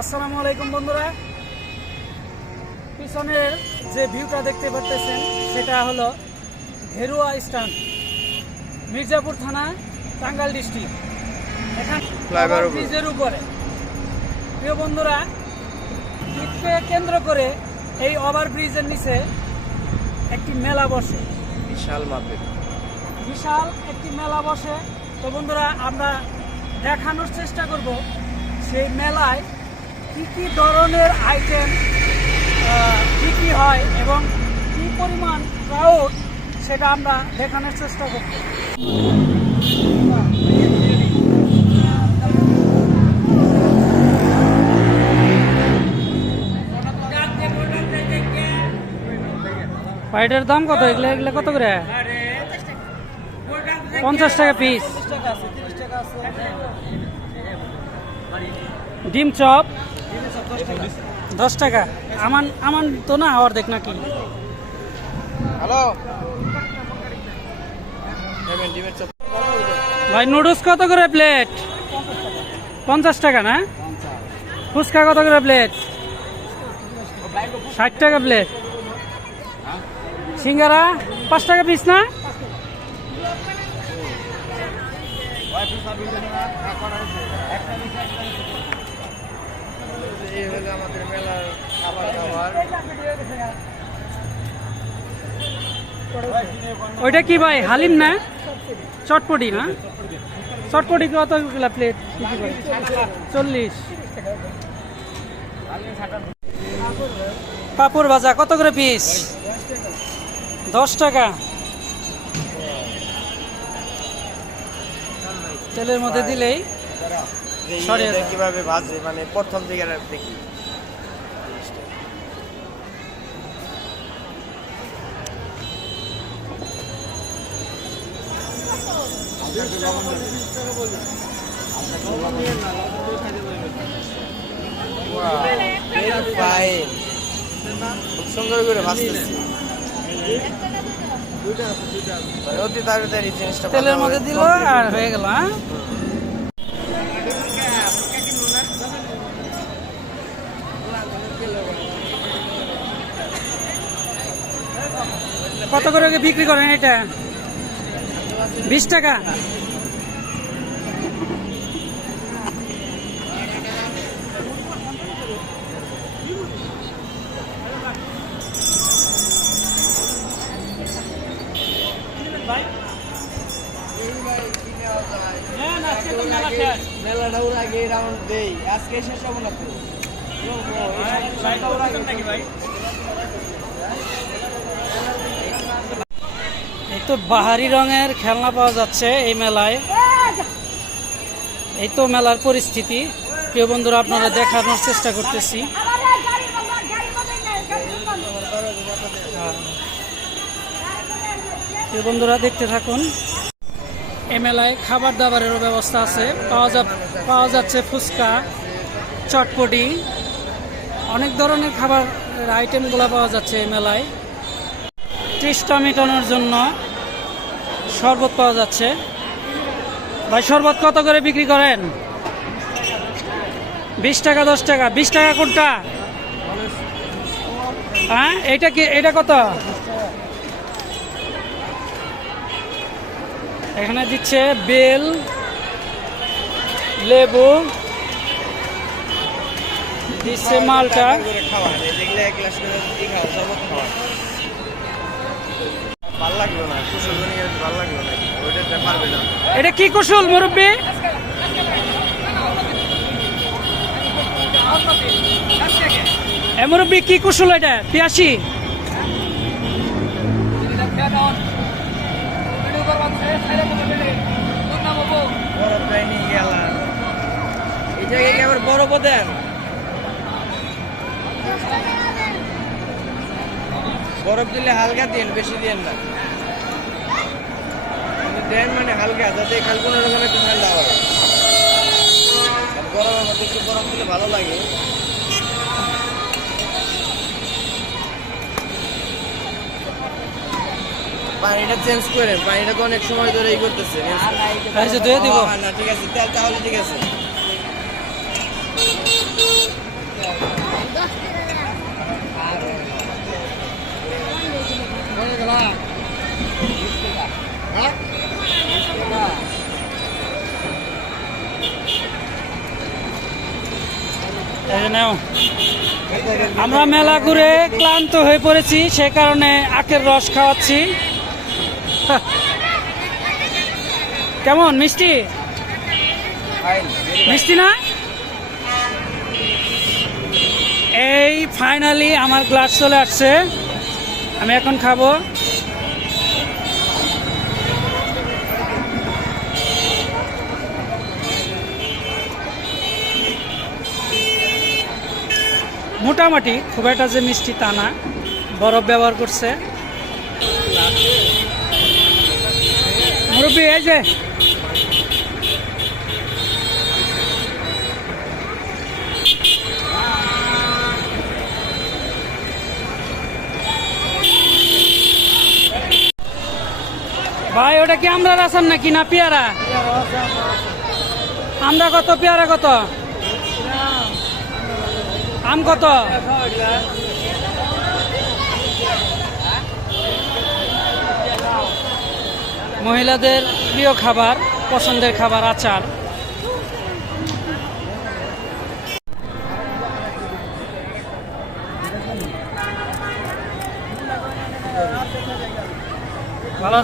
আসসালামু আলাইকুম বন্ধুরা। পিছনের যে ভিউটা দেখতে পারতেছেন সেটা হলো ঘেরুয়া স্ট্যান্ড মির্জাপুর থানা টাঙ্গাইল ডিস্ট্রিক্ট। এখান ব্রিজের উপরে। প্রিয় বন্ধুরা ঈদকে কেন্দ্র করে এই ওভার ব্রিজের নিচে একটি মেলা বসে। বিশাল মাপের। বিশাল একটি মেলা বসে। তো বন্ধুরা আমরা দেখানোর চেষ্টা করব সেই মেলায় কি কি ধরনের আইটেম বিক্রি হয় এবং কি পরিমাণ ক্রাউড সেটা আমরা দেখানোর চেষ্টা করব। পাইটের দাম কত? এগুলো এগুলো কত করে? পঞ্চাশ টাকা পিস ডিম চপ। দশ টাকা। আমান আমান তো না অর্ধেক নাকি হ্যালো। ভাই নুডলস কত করে প্লেট? পঞ্চাশ টাকা না? ফুচকা কত করে প্লেট? ষাট টাকা প্লেট। সিঙ্গারা? পাঁচ টাকা পিস না? ওইটা কি ভাই, হালিম না? চটপটি না? চটপটি কতগুলা প্লেট চল্লিশ। পাপড় ভাজা, কত করে পিস দশ টাকা। তেলের মধ্যে দিলেই যে কীভাবে ভাজে মানে প্রথম থেকে দেখি। খুব সুন্দর করে ভাজতেছি অতি তাড়াতাড়ি জিনিসটা তেলের মধ্যে দিল আর হয়ে গেল হ্যাঁ? কত করে বিক্রি করেন এটা? বিশ টাকা? মেলাটা ওর আগে রাউন্ড দেই। আজকে শেষ হব না তো। এই তো বাহারি রঙের খেলনা পাওয়া যাচ্ছে এই মেলায়। এই তো মেলার পরিস্থিতি। প্রিয় বন্ধুরা, আপনারা দেখানোর চেষ্টা করতেছি। প্রিয় বন্ধুরা, দেখতে থাকুন। এই মেলায় খাবার দাবারেরও ব্যবস্থা আছে। পাওয়া যা পাওয়া যাচ্ছে ফুচকা, চটপটি। অনেক ধরনের খাবার আইটেমগুলো পাওয়া যাচ্ছে এই মেলায়। তৃষ্ণা মেটানোর জন্য শরবত পাওয়া যাচ্ছে। ভাই, শরবত কত করে বিক্রি করেন? বিশ টাকা, দশ টাকা। বিশ টাকা কোনটা? হ্যাঁ এটা কি এটা কত? এখানে দিচ্ছে বেল, লেবু, দিচ্ছে মালটা করে খাওয়া দেখলে এক গ্লাস করে ই খাওয়া শরবত খাওয়া ভালো লাগল না কুশল বনি গেলে ভালো লাগল না ওইটা পারবে না। এটা কি কুশল মুরব্বী? এ মুরব্বী কি কুশল এটা? পিয়াসি? কি আবার বরফও দেন? বরফ দিলে হালকা দিন বেশি দিন না। দেন মানে হালকা যাতে খাল কোনো রকম একটু ঠান্ডা হয়। গরমের মধ্যে একটু বরফ দিলে ভালো লাগে। পানিটা চেঞ্জ করেন পানিটা অনেক সময় ধরে এই করতেছে দিব। ও, না ঠিক আছে তাহলে ঠিক আছে এই যে নাও। আমরা মেলা ঘুরে ক্লান্ত হয়ে পড়েছি, সে কারণে আখের রস খাওয়াচ্ছি। কেমন, মিষ্টি? মিষ্টি না? এই ফাইনালি আমার গ্লাস চলে আসছে। আমি এখন খাব। মোটামুটি খুব একটা যে মিষ্টি তা না। বরফ ব্যবহার করছে। মুরব্বী, এই যে। ভাই, ওটা কি আমরা আছেন নাকি না পেয়ারা? আমরা কত, পেয়ারা কত? আম কত? মহিলাদের প্রিয় খাবার পছন্দের খাবার আচার। ভালো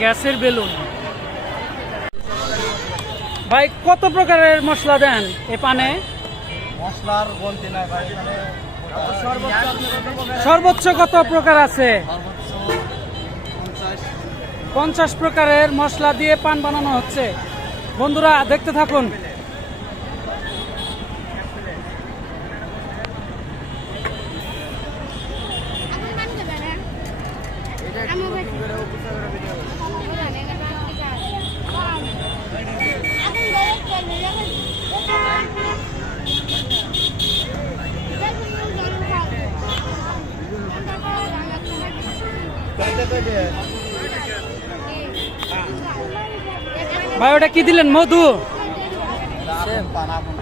গ্যাসের বেলুন। ভাই কত প্রকারের মশলা দেন এ পানে? মশলার বলতে নাই ভাই সর্বোচ্চ কত প্রকার আছে? পঞ্চাশ প্রকারের মশলা দিয়ে পান বানানো হচ্ছে। বন্ধুরা দেখতে থাকুন। ভাই ওটা কি দিলেন? মধু? পান আগুন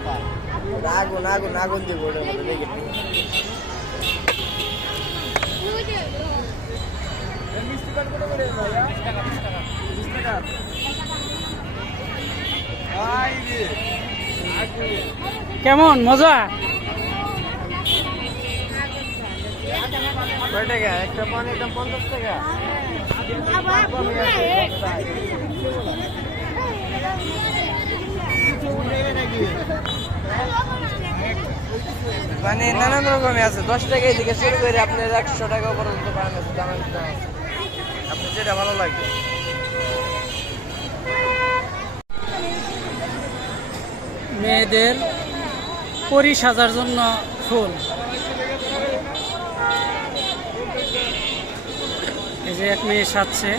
টাকা? একটা পঞ্চাশ টাকা? মানে নানান রকমের আছে, দশ টাকা থেকে শুরু করে আপনার একশো টাকা পর্যন্ত পান আছে, দাম আছে। আপনার যেটা ভালো লাগবে মেয়েদের পরি সাজার জন্য ফুল। এই যে এক মেয়ে সাজছে।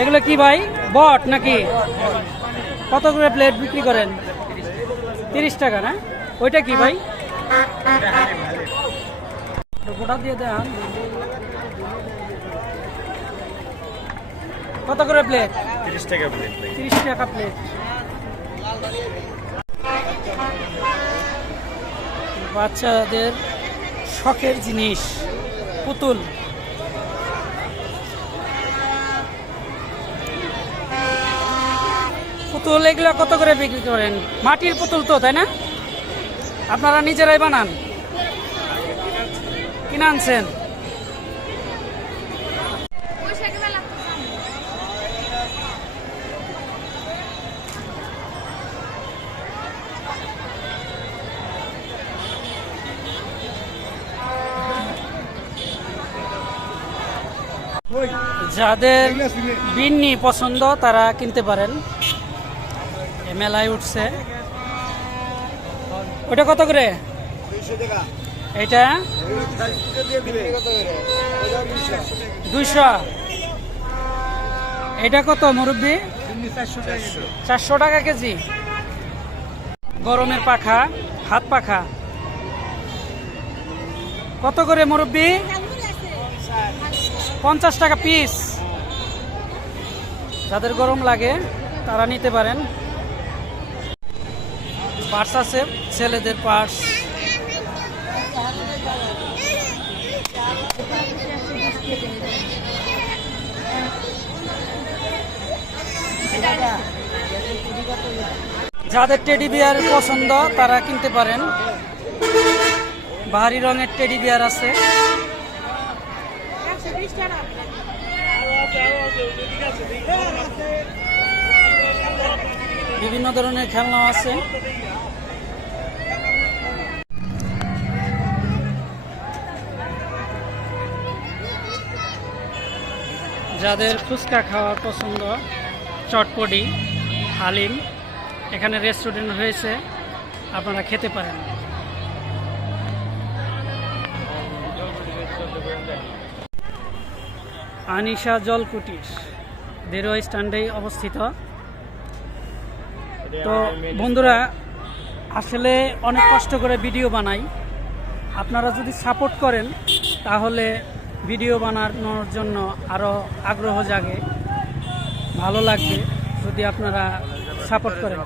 এগুলো কি ভাই? বট নাকি? কত করে প্লেট বিক্রি করেন? তিরিশ টাকা না? ওইটা কি ভাই? গোটা দিয়ে দেন। কত করে প্লেট তিরিশ টাকা প্লেট তিরিশ টাকা প্লেট বাচ্চাদের শখের জিনিস, পুতুল। পুতুল এগুলো কত করে বিক্রি করেন? মাটির পুতুল তো, তাই না? আপনারা নিজেরাই বানান। কিনে আনছেন? যাদের বিন্নি পছন্দ, তারা কিনতে পারেন। মেলায় উঠছে। ওটা কত করে? এটা? দুইশো। এটা কত, মুরব্বী? চারশো টাকা কেজি। গরমের পাখা, হাত পাখা। কত করে, মুরব্বী? পঞ্চাশ টাকা পিস। যাদের গরম লাগে, তারা নিতে পারেন। পার্স আছে, ছেলেদের পার্স। যাদের টেডি বিয়ার পছন্দ, তারা কিনতে পারেন। ভারী রঙের টেডি বিয়ার আছে। বিভিন্ন ধরনের খেলনা আছে। যাদের ফুচকা খাওয়ার পছন্দ, চটপটি, হালিম, এখানে রেস্টুরেন্ট হয়েছে, আপনারা খেতে পারেন। আনিশা জল কুটির দেরো স্ট্যান্ডে অবস্থিত। তো বন্ধুরা, আসলে অনেক কষ্ট করে ভিডিও বানাই। আপনারা যদি সাপোর্ট করেন, তাহলে ভিডিও বানানোর জন্য আরও আগ্রহ জাগে। ভালো লাগবে যদি আপনারা সাপোর্ট করেন।